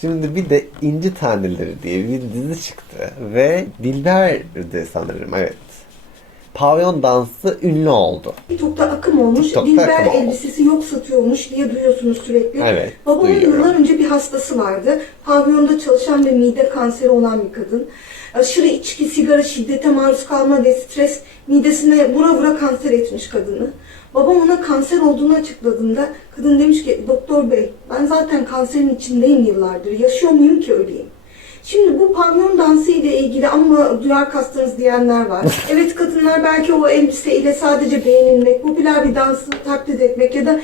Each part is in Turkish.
Şimdi bir de İnci Taneleri diye bir dizi çıktı ve Dilber'di sanırım evet. Pavyon dansı ünlü oldu. TikTok'ta akım olmuş. TikTok'ta Dilber akım oldu. elbisesi yok satıyormuş diye duyuyorsunuz sürekli. Evet, Babamın duyuyorum. yıllar önce bir hastası vardı. Pavyonda çalışan ve mide kanseri olan bir kadın. Aşırı içki, sigara, şiddete maruz kalma ve stres midesine vura vura kanser etmiş kadını. Babam ona kanser olduğunu açıkladığında kadın demiş ki doktor bey ben zaten kanserin içindeyim yıllardır. Yaşıyor muyum ki öleyim? Şimdi bu pavyon dansı ile ilgili ama duyar kastınız diyenler var. Evet kadınlar belki o elbise ile sadece beğenilmek, popüler bir dansı taklit etmek ya da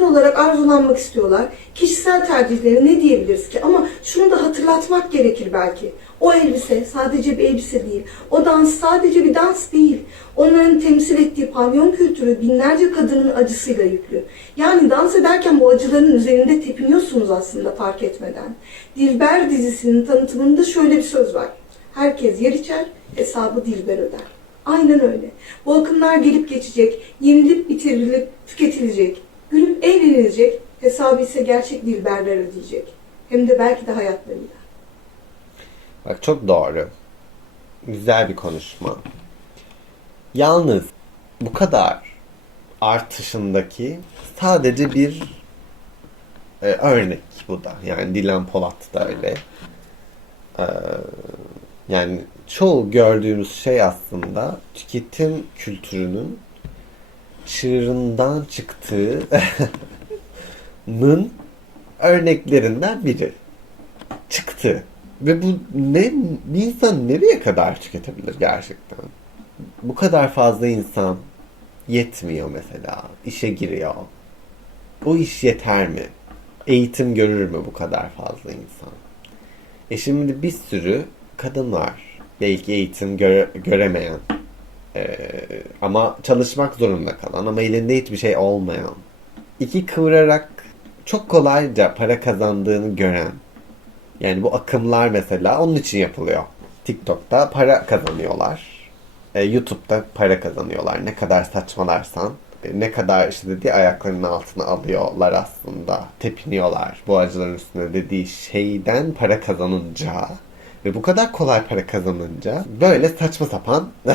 cinsel olarak arzulanmak istiyorlar. Kişisel tercihleri ne diyebiliriz ki? Ama şunu da hatırlatmak gerekir belki. O elbise sadece bir elbise değil. O dans sadece bir dans değil. Onların temsil ettiği pavyon kültürü binlerce kadının acısıyla yüklü. Yani dans ederken bu acıların üzerinde tepiniyorsunuz aslında fark etmeden. Dilber dizisinin tanıtımında şöyle bir söz var. Herkes yer içer, hesabı Dilber öder. Aynen öyle. Bu akımlar gelip geçecek, yenilip bitirilip tüketilecek, eğlenilecek, hesabı ise gerçek Dilberler ödeyecek. Hem de belki de hayatlarıyla. Bak çok doğru. Güzel bir konuşma. Yalnız bu kadar artışındaki sadece bir e, örnek bu da. Yani Dilan Polat da öyle. Ee, yani çoğu gördüğümüz şey aslında tüketim kültürünün çığırından çıktığı nın örneklerinden biri. Çıktı. Ve bu ne insan nereye kadar tüketebilir gerçekten? Bu kadar fazla insan yetmiyor mesela. İşe giriyor. Bu iş yeter mi? Eğitim görür mü bu kadar fazla insan? E şimdi bir sürü kadın var. Belki eğitim göre- göremeyen. Ee, ama çalışmak zorunda kalan ama elinde hiçbir şey olmayan. İki kıvırarak çok kolayca para kazandığını gören. Yani bu akımlar mesela onun için yapılıyor. TikTok'ta para kazanıyorlar. E, YouTube'da para kazanıyorlar. Ne kadar saçmalarsan, ne kadar işte dediği ayaklarının altına alıyorlar aslında. Tepiniyorlar bu acıların üstüne dediği şeyden para kazanınca ve bu kadar kolay para kazanınca böyle saçma sapan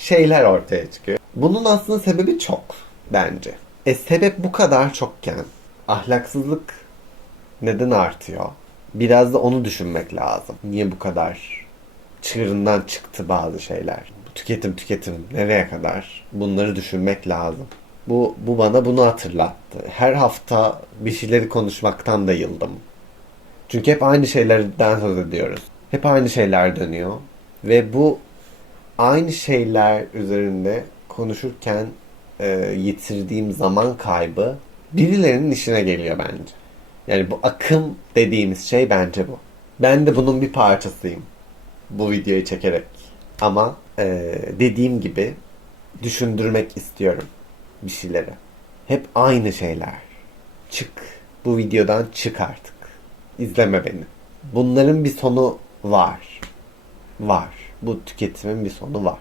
şeyler ortaya çıkıyor. Bunun aslında sebebi çok bence. E sebep bu kadar çokken ahlaksızlık neden artıyor? Biraz da onu düşünmek lazım. Niye bu kadar çığırından çıktı bazı şeyler? Tüketim tüketim nereye kadar? Bunları düşünmek lazım. Bu, bu bana bunu hatırlattı. Her hafta bir şeyleri konuşmaktan da yıldım. Çünkü hep aynı şeylerden söz ediyoruz. Hep aynı şeyler dönüyor. Ve bu aynı şeyler üzerinde konuşurken e, yitirdiğim zaman kaybı birilerinin işine geliyor bence. Yani bu akım dediğimiz şey bence bu. Ben de bunun bir parçasıyım. Bu videoyu çekerek. Ama e, dediğim gibi düşündürmek istiyorum bir şeyleri. Hep aynı şeyler. Çık. Bu videodan çık artık. İzleme beni. Bunların bir sonu var. Var. Bu tüketimin bir sonu var.